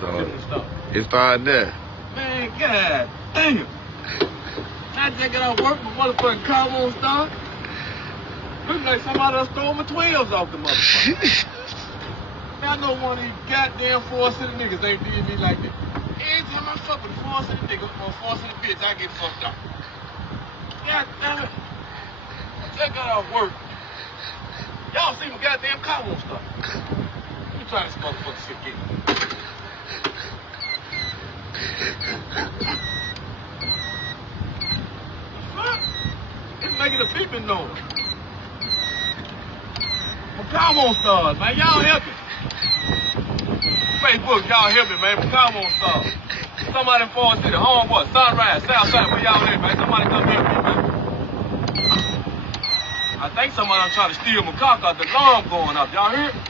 start. It started there. Man, god damn. I just got off work, my motherfucking car won't start. Looks like somebody done stole my 12s off the motherfucker. Man, I know one of these goddamn Forest City niggas ain't did me like that. Every time I fuck with a Forest City nigga or Forest City bitch, I get fucked up. God damn it. I just got off work. Y'all see my goddamn car won't start. Let me try this motherfucker shit again. It's making a beeping noise. My car won't start, man. Y'all help me. Facebook, y'all help me, man. My car won't start. Somebody in Forest City, Homeboy, Sunrise, Southside, where y'all at, man? Somebody come help me, man. I think somebody trying to steal my car because the alarm going off. Y'all hear it?